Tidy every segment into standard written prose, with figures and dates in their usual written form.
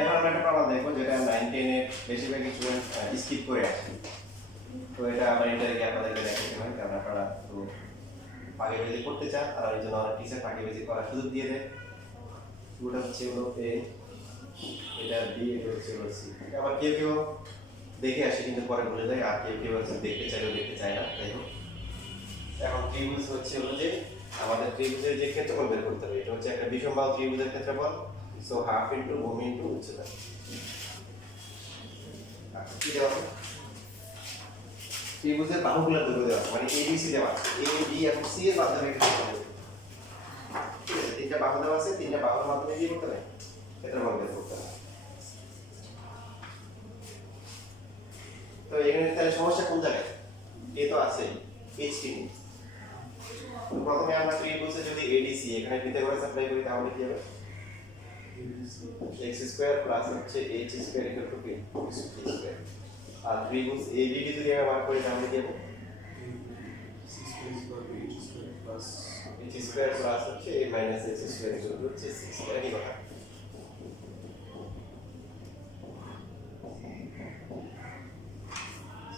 এখন আমরা একটা প্রমাণ দেখবো যেটা 9 10 এর বেশিরভাগ স্টুডেন্ট স্কিপ করে আসে। তো এটা আমরা ইন্টারভিউ আপনাদেরকে দেখাতে হয় কারণ আপনারা তো ফাঁকিবাজি করতে চান আর এই জন্য অনেক টিচার ফাঁকিবাজি করার সুযোগ দিয়ে দেয়। ওটা হচ্ছে হলো এ, এটা বি, এটা হচ্ছে হলো সি। আবার কেউ কেউ দেখে আসে কিন্তু পরে ভুলে যায়, আর কেউ কেউ হচ্ছে দেখতে চাইলেও দেখতে চায় না। যাই হোক, এখন ত্রিভুজ হচ্ছে হলো যে আমাদের ত্রিভুজের যে ক্ষেত্রফল বের করতে হবে। এটা হচ্ছে একটা বিষমবাহু ত্রিভুজের ক্ষেত্রফল, সো হাফ ইনটু ভূমি ইনটু উচ্চতা। কি দেওয়া আছে? ত্রিভুজের বাহুগুলোর দৈর্ঘ্য দেওয়া আছে, মানে এ বি সি দেওয়া আছে। এ বি এবং সি এর মাধ্যমে ক্ষেত্রফল বের করতে হবে। ঠিক আছে, তিনটা বাহু দেওয়া আছে, তিনটা বাহুর মাধ্যমে কি করতে হবে? ক্ষেত্রফল বের করতে হবে। তো এখানে তাহলে সমস্যা কোন জায়গায়? এ তো আছে, এইচটি নেই। তো প্রথমে আমরা ত্রিভুজে যদি এডিসি এখানে পিথাগোরাস অ্যাপ্লাই করি তাহলে কি হবে? x স্কয়ার প্লাস হচ্ছে h স্কয়ার ইকুয়াল টু কি? c square. আর ত্রিভুজ ABD যদি আমরা বার করি তাহলে কি হবে? h স্কয়ার প্লাস হচ্ছে a minus x square equal to হচ্ছে c স্কয়ার। এই কথা।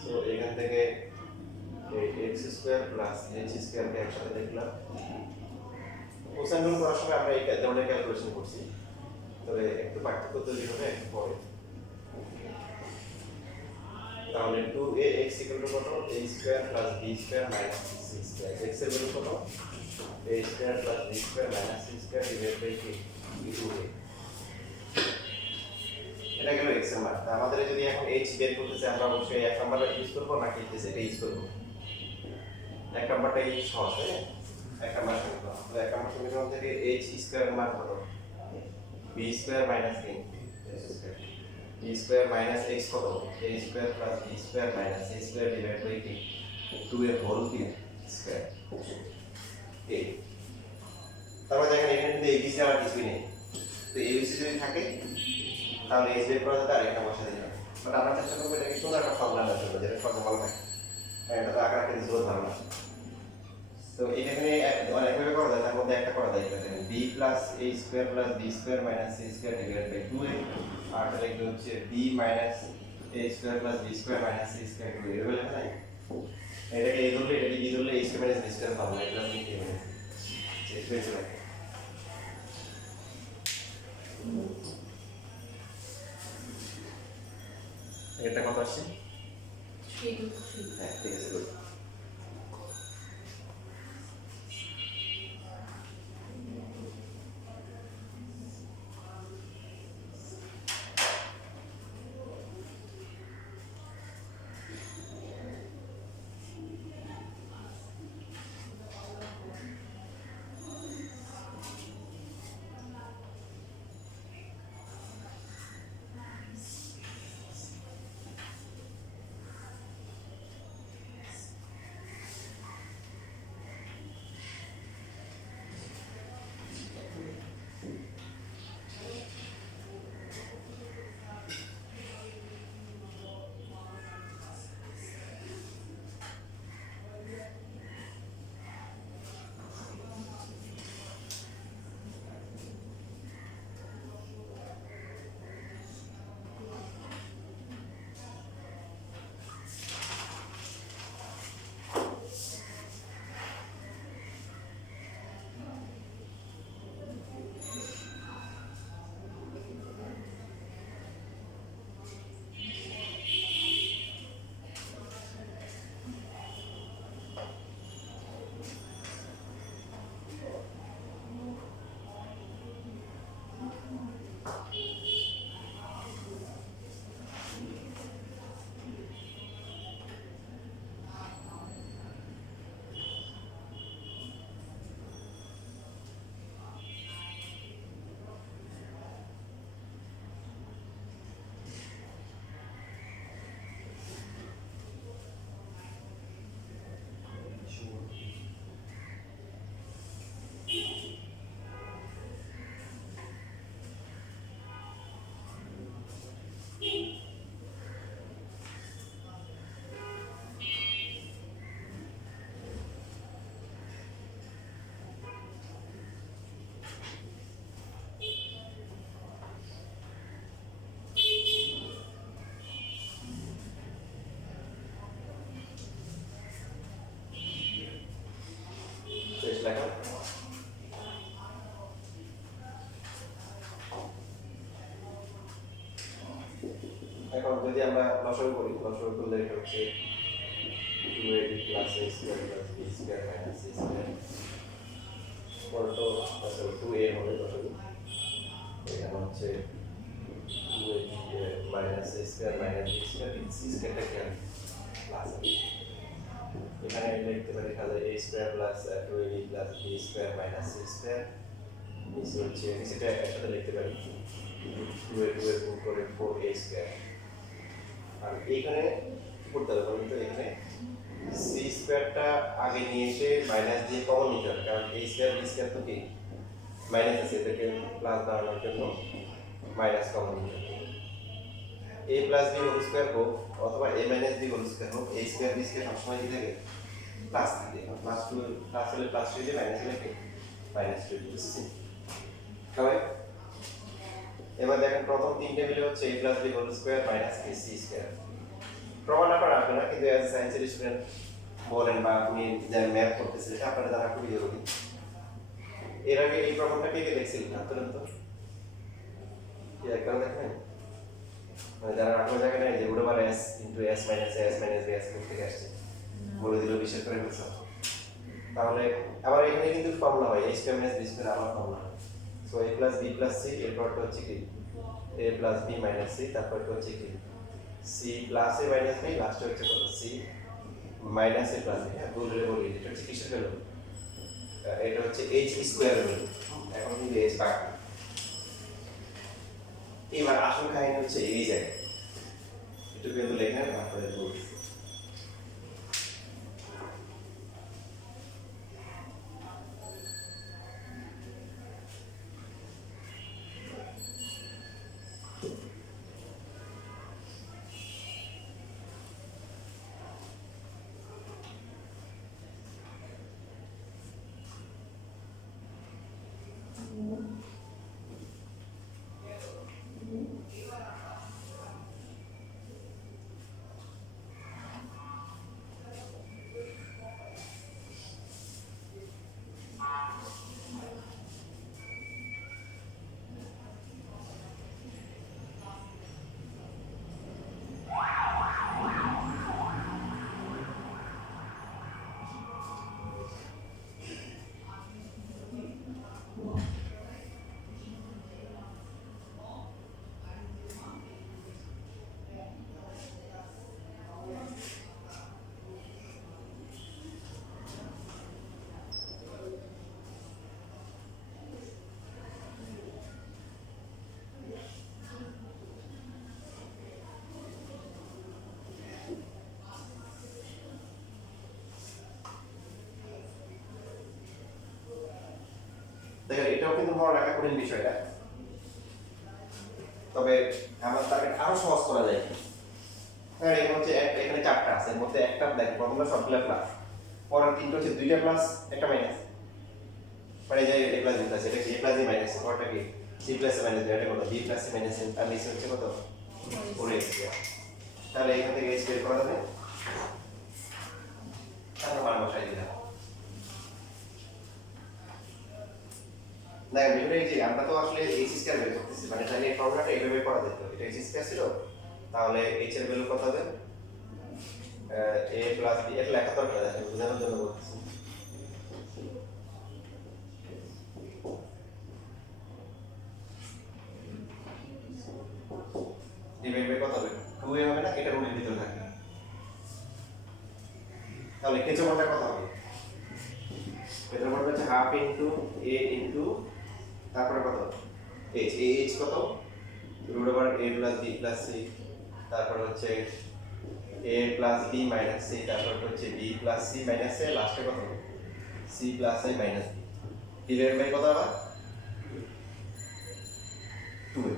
সো এখান থেকে এই x square plus h square কে একসাথে লিখলাম। কোসাইন গুণ করার সময় আমরা এই ধরনের ক্যালকুলেশন করছি, তবে একটু পার্থক্য তৈরি হবে একটু পরে। তাহলে 2ax কত? a square plus b square minus c square. x এর ভ্যালু কত? a square plus b square minus c square divide by কি? 2a। এটা গেল x এর মান। তা আমাদের যদি এখন h বের করতে চাই আমরা অবশ্যই এক নাম্বারটা ইউজ করব নাকি এটা ইউজ করব? এক নাম্বারটা ইউজ সহজ, হ্যাঁ? এক নাম্বার সমীকরণ। তো এক নাম্বার সমীকরণ থেকে h স্কয়ার এর মান কত? b স্কয়ার মাইনাস কি? s square. b square minus x কত? a square plus b square minus c square divide by কি? 2 এর হোল কি স্কয়ার। a। তারপর দেখেন এখানে কিন্তু abc আর কিছুই নেই। তো abc যদি থাকে তাহলে h বের করা যেতে আর একটা বসা দিতে হবে। বাট আমরা চেষ্টা করব এটাকে সুন্দর একটা ফর্মুলা আনার জন্য যেটা সহজে ভালো থাকে। এটা তো আকার কিন্তু জোর ধারণা। তো এখানে অনেকভাবে করা যায়, তার মধ্যে একটা করা যায় এটা b plus a square plus b square minus c square divide by 2a। আর এটা লিখতে হচ্ছে b minus a square plus b square minus c square divide এভাবে লেখা যায়। এটাকে এই ধরলে এটাকে b ধরলে a square minus b square পাবো, এটা আপনি কি মানে চেক করে চলে। এটা কত আসছে? 3 হ্যাঁ ঠিক আছে গুড। এখন যদি আমরা লসাগু করি, লসাগু করলে এটা হচ্ছে 2ab plus a square plus b square minus c square বলতো আসলে 2a হবে লসাগু, এখানে হচ্ছে 2ab minus a square minus b square c স্কয়ারটা কি হবে প্লাস, এখানে লিখতে পারি তাহলে a square plus 2ab plus b square minus c square, নিচে হচ্ছে সেটা একসাথে লিখতে পারি 2a গুণ করে 4a স্কয়ার। আর এইখানে করতে হবে বলুন তো, এখানে c স্কয়ারটা আগে নিয়ে এসে মাইনাস দিয়ে কমন নিতে হবে, কারণ a স্কয়ার b স্কয়ার তো কি মাইনাস আছে, এটাকে প্লাস বানানোর জন্য মাইনাস কমন নিতে হবে। a plus b whole square হোক অথবা a minus b whole square হোক, a স্কয়ার b স্কয়ার সবসময় কি থাকে প্লাস থাকে, প্লাস 2 প্লাস হলে প্লাস 2 মাইনাস হলে কি মাইনাস 2 বুঝছেন সবাই? এবার দেখেন প্রথম তিনটে মিলে হচ্ছে a plus b whole square minus c square. প্রমাণ আপনারা রাখবেন না, কিন্তু অ্যাজ সায়েন্সের স্টুডেন্ট বলেন বা আপনি যা ম্যাথ করতেছেন এটা আপনারা জানা খুবই জরুরি। এর আগে এই প্রমাণটা কে কে দেখছিলেন না তুলেন তো, কি একবার দেখেন মানে যারা আপনার জায়গায় নেই যে root over s into s minus s minus b s থেকে আসছে বলে দিল বিশেষ করে বুঝছো। তাহলে আবার এখানে কিন্তু ফর্মুলা হয় a square minus b square আবার ফর্মুলা হয়। So a plus b plus c এরপরটা হচ্ছে কি a plus b minus c, তারপরটা হচ্ছে কি c plus a minus b, লাস্টে হচ্ছে কত c minus a plus b। হ্যাঁ বলে বলি এটা হচ্ছে কিসের ভ্যালু, এটা হচ্ছে h স্কয়ার ভ্যালু, এখন কিন্তু h বাকি। এবার আসল কাহিনী হচ্ছে এই জায়গায় একটু কিন্তু লেখা তারপরে বলছি। দেখেন এটাও কিন্তু মনে রাখা কঠিন বিষয়টা, তবে আমার তাকে আরো সহজ করা যায়। হ্যাঁ এখানে হচ্ছে এখানে চারটা আছে, এর মধ্যে একটা দেখেন প্রথমটা সবগুলা প্লাস, পরের তিনটা হচ্ছে দুইটা প্লাস একটা মাইনাস, মানে যে a প্লাস b প্লাস এটা কি a প্লাস b মাইনাস, পরেরটা কি c প্লাস a মাইনাস এটা কত b প্লাস c মাইনাস আর নিচে হচ্ছে কত 4x। তাহলে এখান থেকে h বের করা যাবে, তারপর মান বসাই দিলাম। না বিষয়টা এই যে আমরা তো আসলে h স্কয়ার বের করতেছি, মানে তাহলে এই ফর্মুলাটা এইভাবে করা যেত, এটা h স্কয়ার ছিল, তাহলে h এর ভ্যালু কত হবে a প্লাস b, এটা লেখা দরকার আছে বোঝানোর জন্য বলতেছি। ডিভাইড বাই কত হবে 2a হবে না, এটা রুটের ভিতরে থাকে, তাহলে ক্ষেত্রফলটা কত হবে, ক্ষেত্রফলটা হচ্ছে হাফ ইনটু a ইনটু তারপরে কত h, h কত root over a plus b plus c, তারপর হচ্ছে a plus b minus c, তারপর হচ্ছে b plus c minus a, লাস্টে কত c plus a minus b, divide by কত আবার 2a।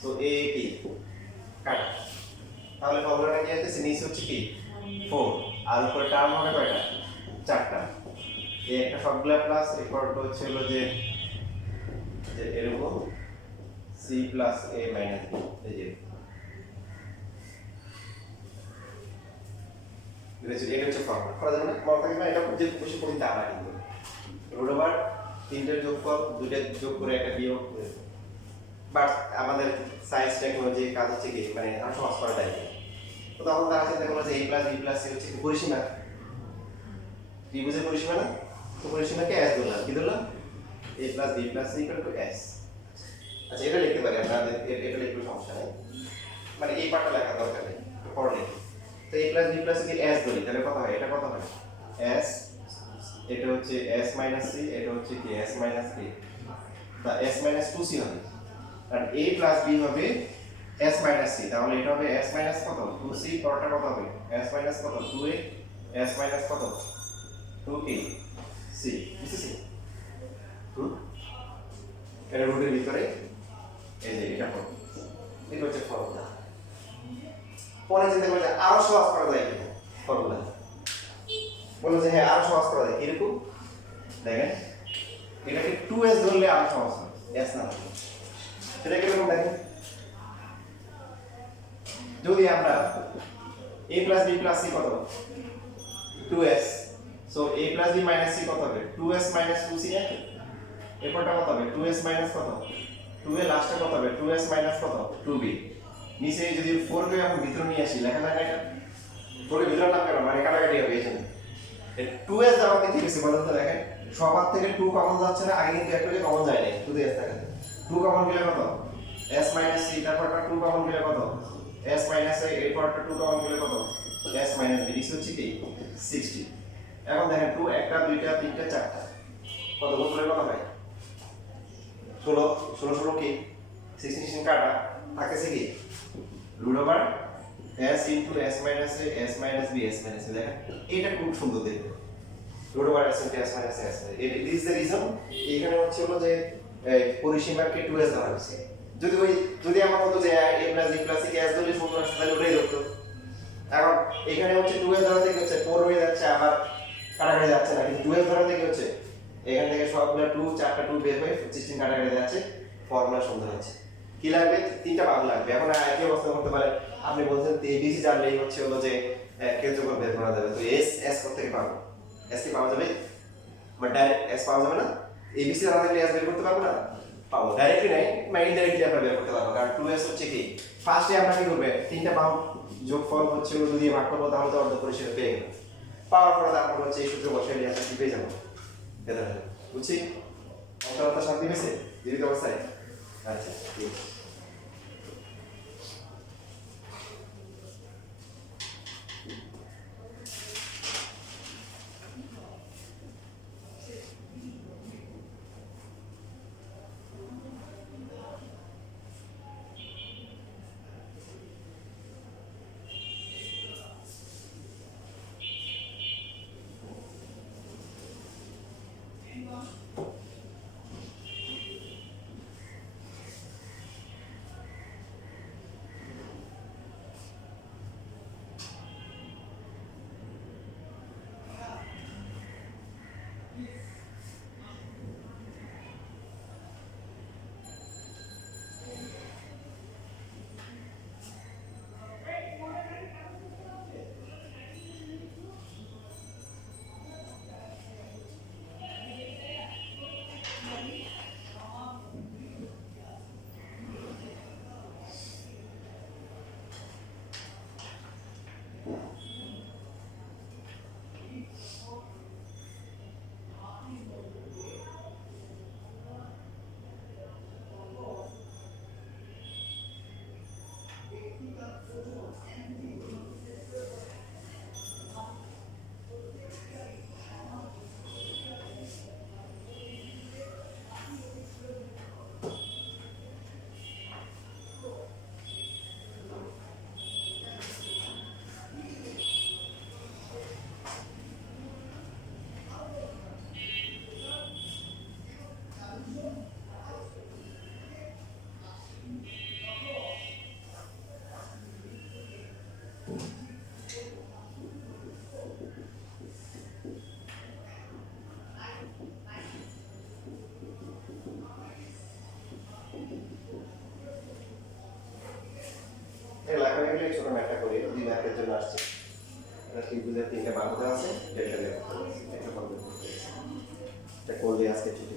সো a কি কাটা, তাহলে ফর্মুলাটা কি আসছে নিচে হচ্ছে কি 4 আর উপরে টার্ম হবে কয়টা চারটা, এই একটা সবগুলা প্লাস, এরপরটা হচ্ছে হলো যে এরকম c plus a minus b, এই যে এটা হচ্ছে ফর্মুলা করা যাবে না, মনে থাকে না, এটা যে বেশি কঠিন তা না, কিন্তু রুট ওভার তিনটের যোগফল দুইটা যোগ করে একটা বিয়োগ করে বাট আমাদের সায়েন্স টেকনোলজি কাজ হচ্ছে কি মানে আরো সহজ করা যায়। তো তখন তারা চিন্তা করলো যে a plus b plus c হচ্ছে কি পরিসীমা, ত্রিভুজের পরিসীমা না, তো পরিসীমাকে s ধরলাম, কি ধরলাম a plus b plus c equal to s। আচ্ছা এটা লিখতে পারি আমরা, এটা লিখলে সমস্যা নেই, মানে এই পার্টটা লেখা দরকার নেই, পরে লিখি। তো a plus b plus c s ধরি তাহলে কত হয়, এটা কত হয় s, এটা হচ্ছে s মাইনাস c, এটা হচ্ছে কি s মাইনাস k, তা s মাইনাস 2c হবে। আর a প্লাস b হবে s মাইনাস c, তাহলে এটা হবে s মাইনাস কত 2c, পরটা কত হবে s মাইনাস কত 2a, s মাইনাস কত 2a c, বুঝতেছি? এটা রুটের ভিতরে এই যে এটা হবে, এটা হচ্ছে ফর্মুলা। পরে চিন্তা করে আরো সহজ করা যায় কিনা ফর্মুলা, বলো যে হ্যাঁ আরো সহজ করা যায় কিরকম দেখেন, এটাকে 2s ধরলে আরো সহজ হয়, s না ধরলে। সেটা কিরকম দেখেন, যদি আমরা a plus b plus c কত 2s, so a plus b minus c কত হবে 2s মাইনাস 2c, এরপরটা কত হবে 2s মাইনাস কত 2a, লাস্টে কত হবে 2s মাইনাস কত 2b। নিচে যদি 4 কে এখন ভিতরে নিয়ে আসি, লেখা যায় এটা 4 এর ভিতরে নাম কেন, মানে কাটাকাটি হবে এখানে। 2s যাওয়ার থেকে বেশি বলতে দেখেন, সবার থেকে 2 কমন যাচ্ছে না, আগে কিন্তু একটা কমন যায় না, শুধু s থাকে। 2 কমন গেলে কত s মাইনাস c, তারপরটা 2 কমন গেলে কত s মাইনাস a, এরপরটা 2 কমন গেলে কত s মাইনাস b, দিস হচ্ছে কি 60। এখন দেখেন 2 একটা দুইটা তিনটা চারটা, কত গুণ করলে কত হয় 16, 16 16 কি 16 কাটা থাকতেছে কি root over s into s minus a, s minus b, s minus a। দেখেন এটা খুব সুন্দর দেখতে, root over s into s minus a, s it is the reason. এখানে হচ্ছে হলো যে পরিসীমাকে 2s ধরা হয়েছে। যদি আমার মতো যে a plus b plus c K s ধরলে সুন্দর আসছে তাহলে ওটাই ধরতো। এখন এখানে হচ্ছে 2s ধরা থেকে হচ্ছে 4 হয়ে যাচ্ছে, আবার কাটাকাটি যাচ্ছে না, কিন্তু 2s ধরা থেকে হচ্ছে এখান থেকে সবগুলা 2 চারটা 2 বের হয়ে 16 কাটাকাটি যাচ্ছে, ফর্মুলা সুন্দর হচ্ছে। কি লাগবে তিনটা ভাগ লাগবে। এখন একই অবস্থা করতে পারে, আপনি বলছেন এবিসি জানলেই হচ্ছে হলো যে ক্ষেত্রফল বের করা যাবে, তো s কোথা থেকে পাবো, s কি পাওয়া যাবে, বাট ডাইরেক্ট s পাওয়া যাবে না, এবিসি জানা থাকলে s বের করতে পারবো না, পাবো ডাইরেক্টলি নাই, মানে ইনডাইরেক্টলি আমরা বের করতে পারবো, কারণ 2s হচ্ছে কি ফার্স্টে আমরা কি করবে তিনটা বাউন্ড যোগফল হচ্ছে হলো যদি ভাগ করবো তাহলে তো অর্ধ পরিসীমা পেয়ে গেলাম, পাওয়ার পরে তারপর হচ্ছে এই সূত্র বসাই দিয়ে আমরা কি পেয়ে যাবো, বুঝছি? অন্তরতা শান্তি পেয়েছে জীবিত অবস্থায়? আচ্ছা ঠিক আছে। এলাকাগুলো ছোট ম্যাথটা করি, দুই ম্যাথের জন্য আসছে, এটা ত্রিভুজের তিনটা বাহু আছে, এটা বের করতে হবে, এটা করলে আজকে ছুটি।